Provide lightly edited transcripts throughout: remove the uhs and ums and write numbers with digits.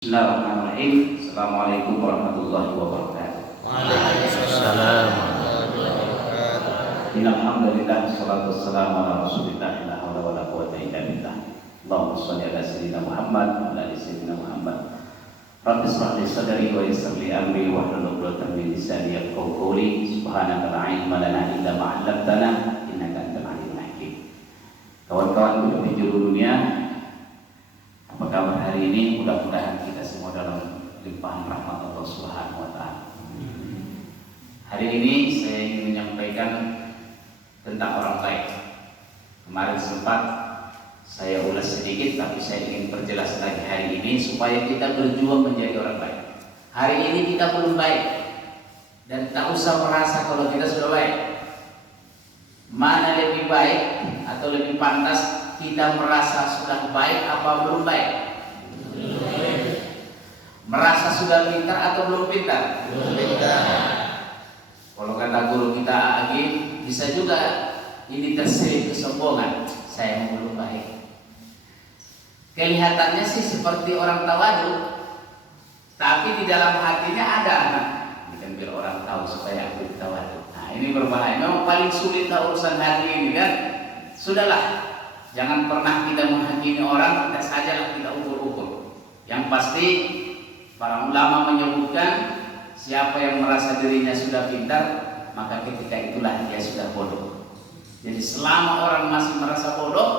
Bismillahirrahmanirrahim. Assalamualaikum warahmatullahi wabarakatuh. Waalaikumsalam warahmatullahi wabarakatuh. Innal hamdalillah wassalatu wassalamu ala Rasulillah la haula wala quwwata illa billah. Allahumma shalli ala sayyidina Muhammad wa ala ali sayyidina Muhammad. Rabbi shrah li sadri wa yassir li amri wahlul 'uqdatam min lisani yafqahu qawli. Subhanaka la ilma lana illa ma 'allamtana innaka antal alimul hakim. Kawan-kawan di seluruh dunia, apa kabar hari ini? Mudah-mudahan kita semua dalam limpahan rahmat Allah Subhanahu wa taala. Hari ini saya ingin menyampaikan tentang orang baik. Kemarin sempat saya ulas sedikit, tapi saya ingin perjelas lagi hari ini supaya kita berjuang menjadi orang baik. Hari ini kita belum baik dan tak usah merasa kalau kita sudah baik. Mana lebih baik atau lebih pantas kita merasa sudah baik apa belum baik? Merasa sudah pintar atau belum pintar? Belum pintar. Kalau kata guru kita Agi, bisa juga ini terselip kesombongan. Saya belum baik. Kelihatannya sih seperti orang tawadu, tapi di dalam hatinya ada. Ini kan biar orang tahu supaya aku tawadu. Nah ini berbahaya. Memang paling sulit urusan hari ini kan. Sudahlah. Jangan pernah kita menghakimi orang, kita sajalah kita ukur-ukur. Yang pasti para ulama menyebutkan siapa yang merasa dirinya sudah pintar, maka ketika itulah dia sudah bodoh. Jadi selama orang masih merasa bodoh,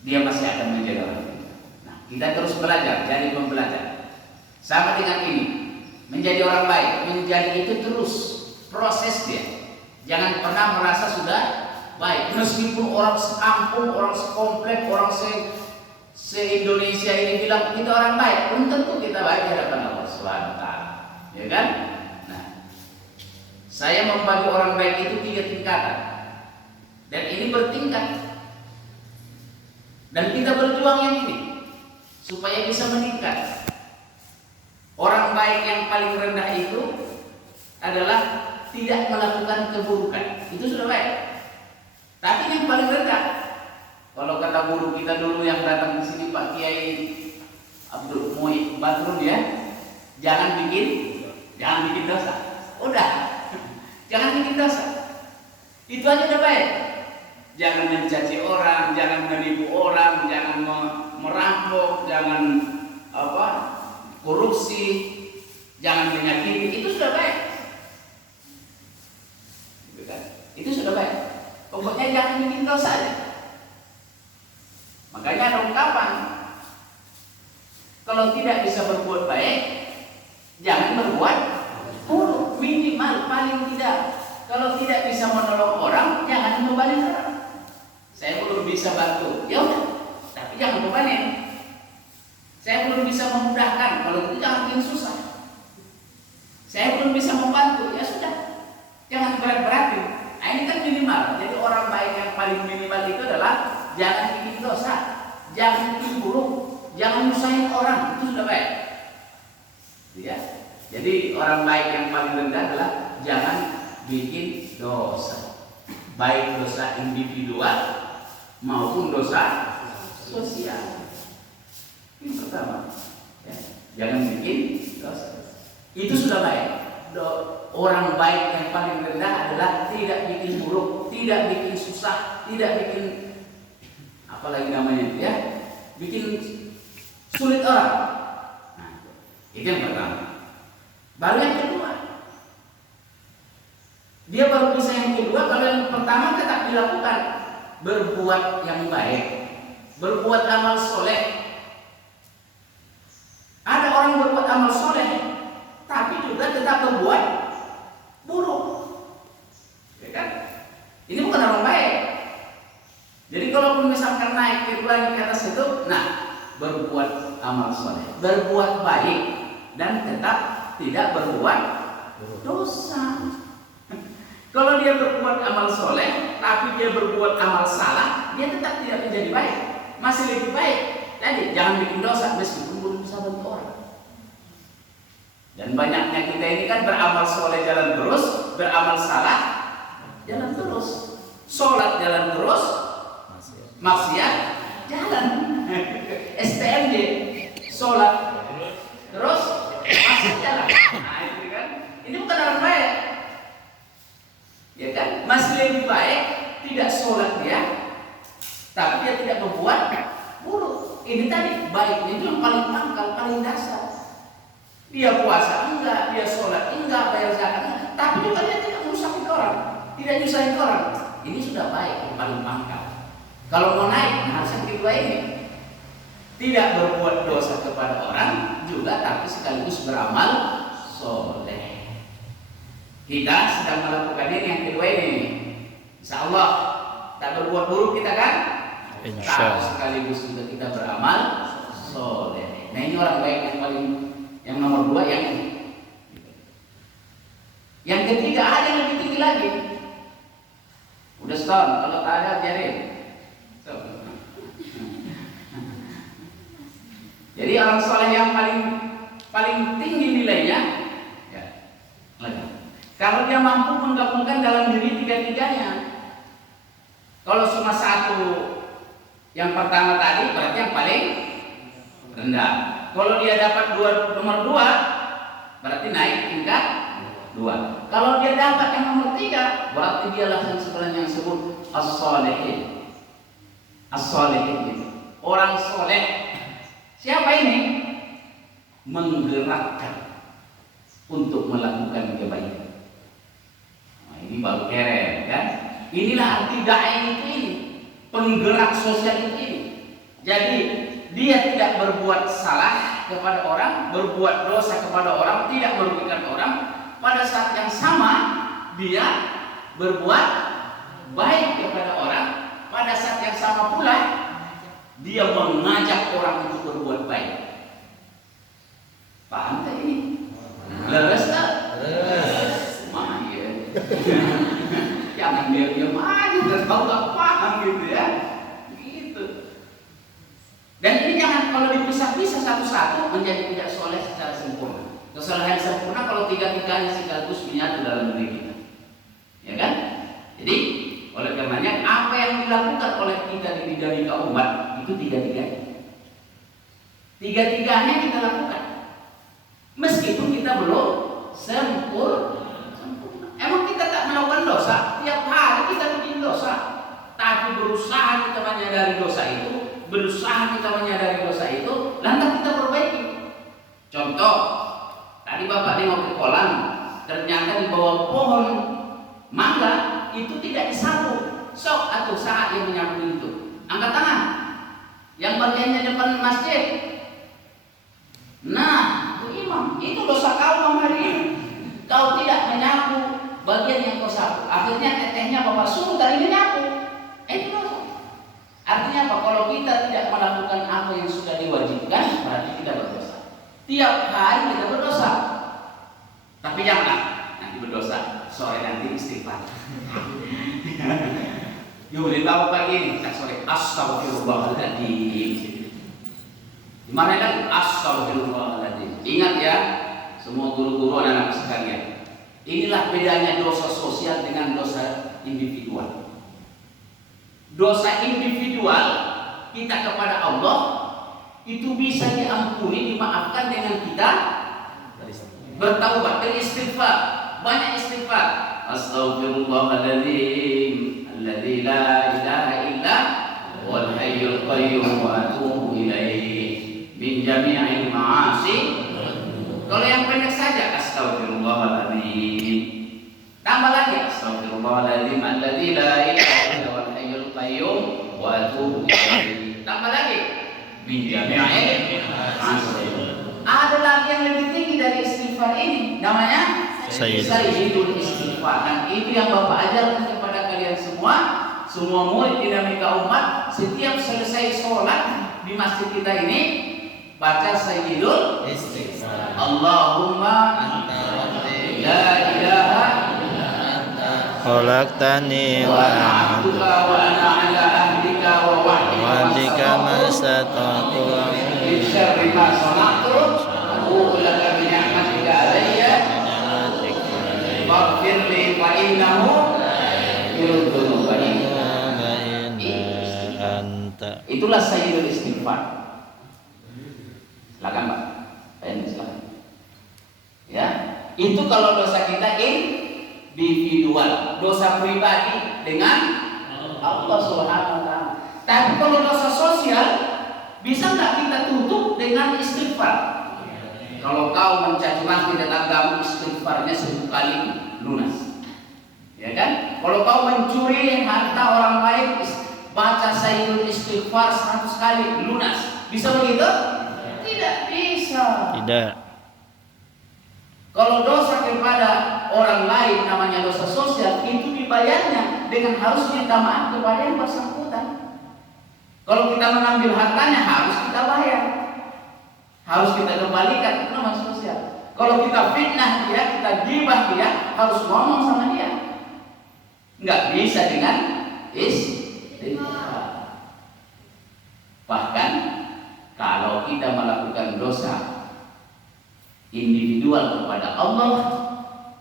dia masih akan menjadi orang pintar. Nah, kita terus belajar, jadi pembelajar. Sama dengan ini, menjadi orang baik, menjadi itu terus proses dia. Jangan pernah merasa sudah baik, meskipun orang sekampung, orang sekomplek, orang se-Indonesia ini bilang kita orang baik, belum tentu kita baik di hadapan Allah Subhanahu wa taala. Ya kan? Nah, saya membagi orang baik itu 3 tingkatan. Dan ini bertingkat. Dan kita berjuang yang ini supaya bisa meningkat. Orang baik yang paling rendah itu adalah tidak melakukan keburukan. Itu sudah baik. Tapi yang paling rendah, kalau kata guru kita dulu yang datang di sini Pak Kiai Abdul Muhyiddin Badrun ya, jangan bikin dosa. Udah, jangan bikin dosa. Itu aja udah baik. Jangan mencaci orang, jangan menipu orang, jangan merampok, jangan korupsi, jangan menyakiti. Itu sudah baik. Itu sudah baik. Pokoknya jangan bikin dosa aja. Makanya ada ungkapan, kalau tidak bisa berbuat baik, jangan berbuat buruk. Minimal paling tidak, kalau tidak bisa menolong orang, jangan membantu orang. Saya belum bisa bantu, ya udah, tapi jangan bebanin. Saya belum bisa memudahkan, kalau itu jangan bikin susah. Saya belum bisa membantu, ya sudah, jangan berat-beratin. Nah, ini kan minimal. Jadi orang baik yang paling minimal itu adalah jangan bikin dosa, jangan bikin buruk, jangan nyusahin orang. Itu sudah baik. Ya. Jadi orang baik yang paling rendah adalah jangan bikin dosa. Baik dosa individual maupun dosa sosial. Ini pertama. Ya. Jangan bikin dosa. Itu sudah baik. Orang baik yang paling rendah adalah tidak bikin buruk, tidak bikin susah, tidak bikin apalagi namanya ya, bikin sulit orang. Nah, itu yang pertama. Baru yang kedua, dia baru bisa yang kedua. Kalau yang pertama tetap dilakukan, berbuat yang baik, berbuat amal soleh. Ada orang berbuat amal soleh, tapi juga tetap berbuat buruk, ya kan? Ini bukan orang baik. Jadi kalau misalkan naik itu lagi ke atas itu, nah berbuat amal soleh, berbuat baik dan tetap tidak berbuat dosa. Kalau dia berbuat amal soleh, tapi dia berbuat amal salah, dia tetap tidak menjadi baik, masih lebih baik. Jadi jangan bikin dosa meskipun belum bisa bantu orang. Dan banyaknya kita ini kan beramal soleh jalan terus, beramal salah jalan terus, sholat jalan terus, maksiat jalan. STMJ, sholat, terus masih jalan. Nah itu kan, ini bukan orang baik, ya kan? Masih lebih baik tidak sholat dia, tapi dia tidak berbuat buruk. Ini tadi baiknya itu yang paling pangkal, paling dasar. Dia puasa enggak, dia sholat enggak, bayar zakat enggak, tapi juga dia tidak merusakin orang, tidak nyusahin orang. Ini sudah baik, yang paling pangkal. Kalau mau naik, harus yang kedua ini. Tidak berbuat dosa kepada orang juga, tapi sekaligus beramal soleh. Kita sedang melakukan ini yang kedua ini. Insya Allah tak berbuat buruk kita kan? Insya Allah. Sekaligus juga kita beramal soleh. Nah ini orang baik yang paling, yang nomor 2 yang ini. Yang ketiga ada yang lebih tinggi lagi. Udah setahun, kalau tak ada biarin. Jadi orang soleh yang paling tinggi nilainya, ya, lagi. Kalau dia mampu menggabungkan dalam diri tiga-tiganya. Kalau cuma satu, yang pertama tadi berarti yang paling rendah. Kalau dia dapat nomor 2, berarti naik tingkat 2. Kalau dia dapat yang nomor 3, berarti dialah yang sebenarnya yang disebut as-sholihin. As-sholihin itu orang soleh. Siapa ini? Menggerakkan untuk melakukan kebaikan. Nah, ini baru keren kan? Inilah arti da'i itu ini, penggerak sosial itu ini. Jadi dia tidak berbuat salah kepada orang, berbuat dosa kepada orang, tidak merugikan orang. Pada saat yang sama dia berbuat baik kepada orang. Pada saat yang sama pula dia mengajak orang untuk berbuat baik. Paham tak ini? Leres tak? Leres. Mah ya. Jangan dia maju dan kau tak paham gitu ya. Gitu. Dan ini jangan kalau dipisah-pisah satu-satu menjadi tidak soleh secara sempurna. Kesalahan sempurna kalau tiga-tiganya sekaligus menyatu dalam diri kita. Ya kan? Jadi oleh karenanya apa yang dilakukan oleh kita di dinamika umat itu tiga-tiganya. Tiga-tiganya kita lakukan. Meskipun kita belum sempurna. Emang kita tak melakukan dosa? Tiap hari kita bikin dosa. Tapi berusaha kita menyadari dosa itu, berusaha kita menyadari dosa itu, lantas kita perbaiki. Contoh, tadi Bapak nengok ke kolam, ternyata di bawah pohon mangga itu tidak disapu. Sok atau saat yang menyapu itu, angkat tangan. Yang bagiannya depan masjid. Nah, itu imam, itu dosa kau hari ini. Kau tidak menyapu bagian yang kau sapu. Akhirnya tetehnya Bapak suruh tadi menyapu. Itu dosa. Artinya apa? Kalau kita tidak melakukan apa yang sudah diwajibkan, berarti kita berdosa. Tiap hari kita berdosa. Tapi janganlah nanti berdosa, sore nanti istighfar. Yuk, tahu pagi ini, tak sore. Astagfirullahaladzim. Gimana kan? Astagfirullahaladzim. Ingat ya, semua guru-guru anak-anak sekalian. Inilah bedanya dosa sosial dengan dosa individual. Dosa individual kita kepada Allah itu bisa diampuni, dimaafkan dengan kita bertaubat, beristighfar, banyak istighfar. Astaghfirullahaladzim. Alladzi la ilaha illa wal hayyul qayyum wa atubu ilaihi min jami'il ma'asi. Kalau yang pendek saja astaghfirullahaladzim. Tambah lagi astaghfirullahaladzim alladzi la ilaha illa wal hayyul qayyum wa atubu ilaihi. Tambah lagi min jami'il ma'asi. Ada lagi yang lebih tinggi dari istighfar ini, namanya Sayyidul Istighfar. Dan itu yang Bapak ajarkan kepada kalian semua murid dinamika umat. Setiap selesai sholat di masjid kita ini, baca Sayyidul Istighfar. Allahumma anta la ilaha illa anta khalaqtani wa a'buduka wa ana ala ahdika wa wa'dika mastata'tu min syarri ma sana'tu wa laka bi ni'matika alayya faghfir li fa innahu yudhunu anta. Itulah Sayyidul Istighfar. Silakan. Itu kalau dosa kita individual, dosa pribadi dengan Allah Subhanahu wa taala. Tapi kalau dosa sosial, bisa nggak kita tutup dengan istighfar? Kalau kau mencaci maki tetanggamu, istighfarnya 1000 kali lunas. Ya kan? Kalau kau mencuri harta orang lain, baca sayyidul istighfar 100 kali lunas. Bisa begitu? Tidak bisa. Tidak. Kalau dosa kepada orang lain namanya dosa sosial, itu dibayarnya dengan harus minta maaf kepada yang bersangkutan. Kalau kita mengambil hartanya harus kita bayar, harus kita kembalikan, itu namanya sosial. Kalau kita fitnah dia, kita gibah dia, harus ngomong sama dia. Nggak bisa dengan istighfar. Bahkan kalau kita melakukan dosa individual kepada Allah,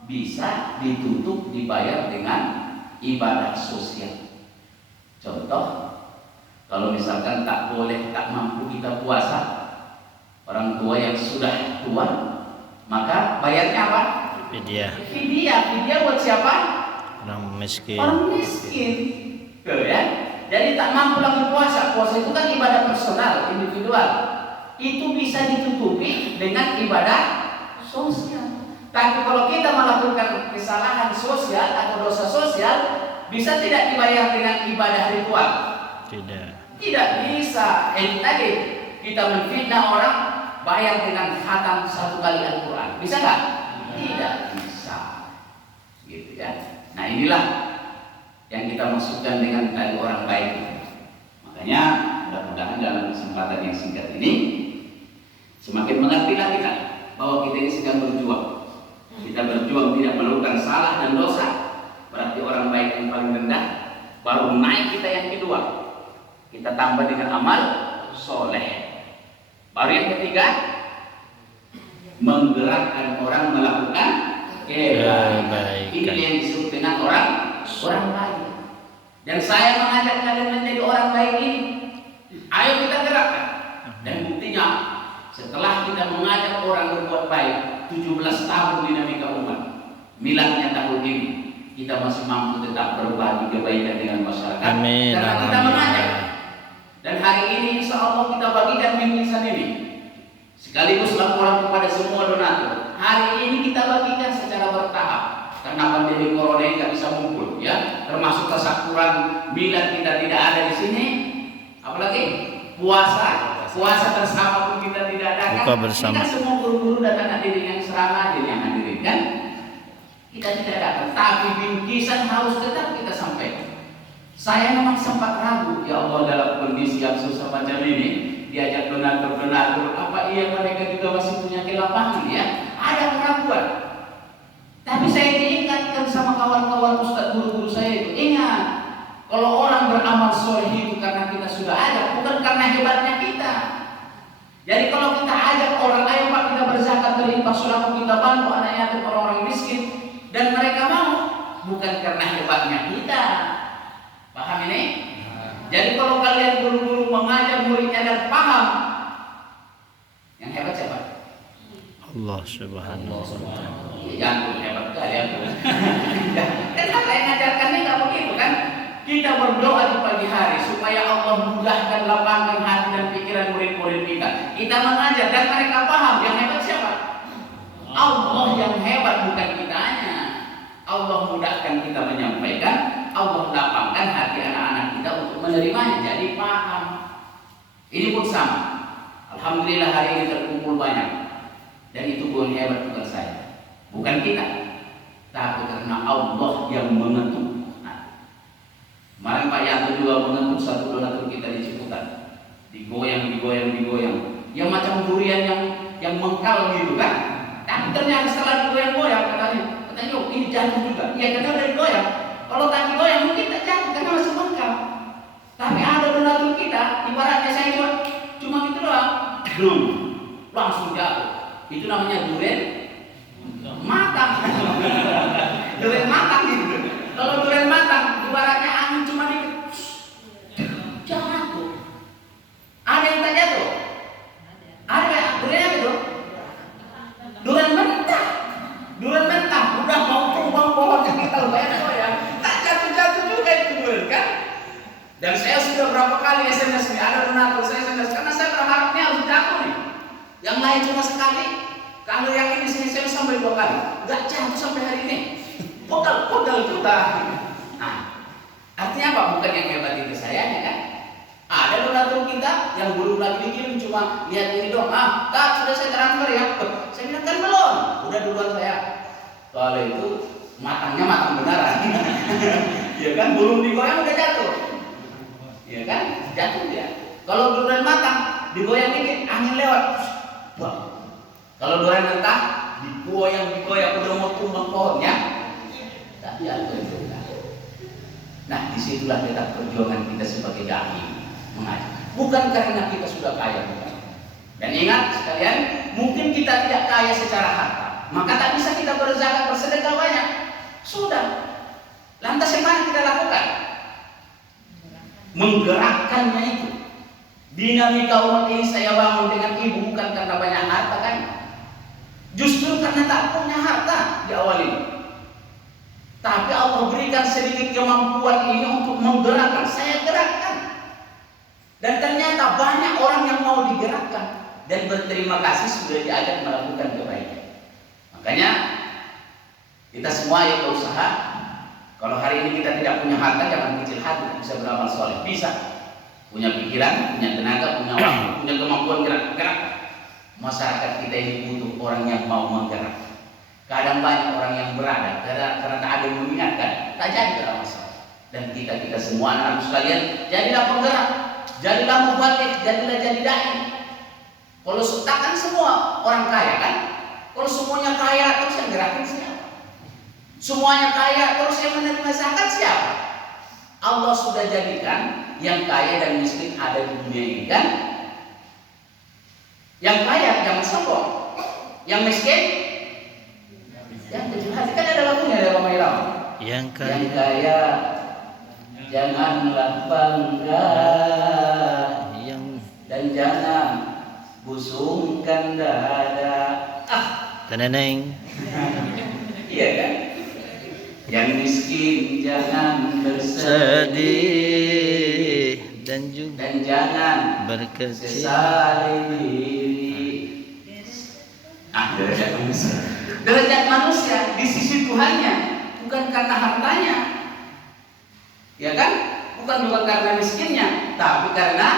bisa ditutup dibayar dengan ibadah sosial. Contoh, kalau misalkan tak boleh, tak mampu kita puasa, orang tua yang sudah tua, maka bayarnya apa? Fidyah. Fidyah buat siapa? Orang miskin. Orang miskin. Tuh ya. Jadi tak mampu lagi puasa. Puasa itu kan ibadah personal, individual. Itu bisa ditutupi dengan ibadah sosial. Tapi kalau kita melakukan kesalahan sosial atau dosa sosial, bisa tidak dibayar dengan ibadah ritual? Tidak. Tidak bisa. Tadi kita menfitnah orang, bayar dengan khatam 1 kali Al-Quran. Bisa nggak? Tidak bisa. Gitu ya. Nah inilah yang kita maksudkan dengan tadi orang baik. Makanya mudah-mudahan dalam kesempatan yang singkat ini semakin mengertilah kita bahwa kita ini sedang berjuang. Kita berjuang tidak melakukan salah dan dosa, berarti orang baik yang paling rendah. Baru naik kita yang kedua, kita tambah dengan amal soleh. Baru yang ketiga, menggerakkan orang melakukan kebaikan. Ini yang disebut dengan orang baik. Dan saya mengajak kalian menjadi orang baik ini. Ayo kita gerakkan. Dan buktinya, setelah kita mengajak orang berbuat baik 17 tahun dinamika umat, miladnya tahun ini, kita masih mampu tetap berbagi kebaikan dengan masyarakat. Amin. Karena kita mengajak. Dan hari ini insya Allah kita bagikan bingkisan ini, sekaligus laporan kepada semua donatur. Hari ini kita bagikan secara bertahap, karena pandemi corona ini nggak bisa ngumpul, ya. Termasuk tasyakuran milad kita tidak ada di sini, apalagi puasa bersama pun kita tidak ada. Buka bersama. Kita semua guru-guru dan anak didik yang serama aja yang hadirin kan. Kita tidak datang, tapi bingkisan harus tetap kita sampaikan. Saya memang sempat ragu, ya Allah, dalam kondisi yang susah macam ini, diajak donatur-donatur, apa iya mereka juga masih punya kelapangan ya? Ada keraguan. Tapi saya diingatkan sama kawan-kawan ustadz guru-guru saya itu, ingat, kalau orang beramal soleh itu karena kita sudah ajak, bukan karena hebatnya kita. Jadi kalau kita ajak orang, ayo Pak kita berzakat berinfak sulaku, kita bantu anak yatim, orang-orang miskin, dan mereka mau, bukan karena hebatnya kita. Paham ini? Jadi kalau kalian guru-guru mengajar muridnya dan paham, yang hebat siapa? Allah Subhanahu wa ta'ala. Jangan hebat kalian. Karena saya ngajarkannya nggak begitu kan? Kita berdoa di pagi hari supaya Allah mudahkan, lapangkan hati dan pikiran murid-murid kita. Kita mengajar dan mereka paham. Yang hebat siapa? Allah yang hebat, bukan kitanya. Allah mudahkan kita menyampaikan, Allah lapangkan hati anak-anak kita untuk menerimanya. Jadi paham. Ini pun sama. Alhamdulillah hari ini terkumpul banyak. Dan itu bukan hebat, bukan saya, bukan kita, tapi karena Allah yang mengetuk. Kemarin Pak Yanto juga mengetuk satu donatur kita di Ciputat, digoyang. Yang macam durian yang mengkal gitu kan. Tapi ternyata setelah digoyang-goyang katanya ini jatuh juga. Iya, karena udah digoyang. Kalau tak digoyang mungkin tak jatuh karena masih mengkal. Tapi ada donatur kita, ibaratnya saya cuma gitu doang, langsung jatuh. Itu namanya durian matang. Durian matang gitu. Kalau durian matang, ibaratnya angin cuma dikit, jatuh. Ada yang tak jatuh? Ada durian apa itu? Durian mentah. Yang lain cuma sekali. Kalau yang ini saya sampai 2 kali. Nggak jatuh sampai hari ini. Podal kita. Nah, artinya apa? Bukan yang hebat itu sayanya kan? Ada donatur kita yang belum lagi dikirim cuma lihat ini dong. Kak, sudah saya transfer ya. Saya bilang kan belum. Udah duluan saya. Kalau itu matangnya matang beneran. Ya kan, belum digoyang udah jatuh. Ya kan, jatuh dia. Kalau durian matang, digoyang dikit, angin lewat. Wah. Kalau durian mentah, digoyang udah mau tumbang pohonnya. Tapi jatuh juga. Nah, disitulah kita perjuangan kita sebagai dai mengaji. Bukan karena kita sudah kaya, bukan. Dan ingat sekalian, mungkin kita tidak kaya secara harta, maka tak bisa kita berzakat bersedekah banyak. Sudah. Lantas yang mana kita lakukan? Menggerakkannya itu. Dinamika umat ini saya bangun dengan ibu bukan karena banyak harta kan? Justru karena tak punya harta di awal ini. Tapi Allah berikan sedikit kemampuan ini untuk menggerakkan. Saya gerakkan. Dan ternyata banyak orang yang mau digerakkan dan berterima kasih sudah diajak melakukan kebaikan. Makanya kita semua yang berusaha. Kalau hari ini kita tidak punya harta, jangan kecil hati, bisa beramal soleh. Bisa. Punya pikiran, punya tenaga, punya waktu, punya kemampuan gerak. Masyarakat kita ini butuh orang yang mau menggerak. Kadang banyak orang yang berada karena tak ada yang mengingatkan, tak jadi beramal soleh. Dan kita semua anak sekalian, jadilah penggerak, jadilah mubalik, jadilah jadi dai. Kalau takkan semua orang kaya kan? Kalau semuanya kaya terus yang gerakin siapa? Semuanya kaya terus yang menerima zakat siapa? Allah sudah jadikan yang kaya dan miskin ada di dunia ini kan? Yang kaya jangan sombong, yang miskin yang kecil hati kan ada lagunya dari Roma Irama. Yang kaya janganlah bangga, dan jangan busungkan dada. Teneneng. Iya kan? Yang miskin jangan bersedih dan jangan berkecil sesali diri. Derajat manusia di sisi Tuhannya bukan karena hartanya, ya kan? Bukan karena miskinnya, tapi karena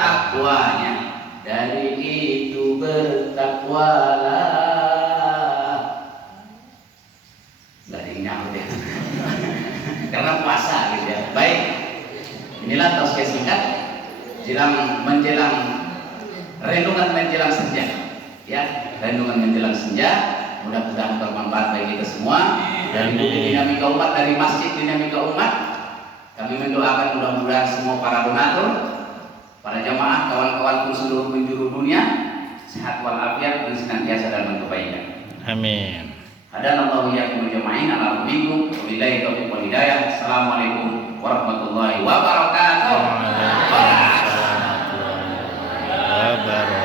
takwanya. Dari itu bertakwalah. Karena puasa gitu ya. Baik, inilah tausiah singkat menjelang renungan menjelang senja. Ya, renungan menjelang senja. Mudah-mudahan bermanfaat bagi kita semua. Dari Bukit Dinamika Umat, dari Masjid Dinamika Umat, kami mendoakan mudah-mudahan semua para donatur, para jamaah, kawan-kawan pun seluruh penjuru dunia sehat walafiat dan senantiasa dalam kebaikan. Amin. Hadanallahu iyyakum ajma'in ala minkum wabillahi taufiq wal hidayah. Assalamualaikum warahmatullahi wabarakatuh. Waalaikumsalam warahmatullahi wabarakatuh.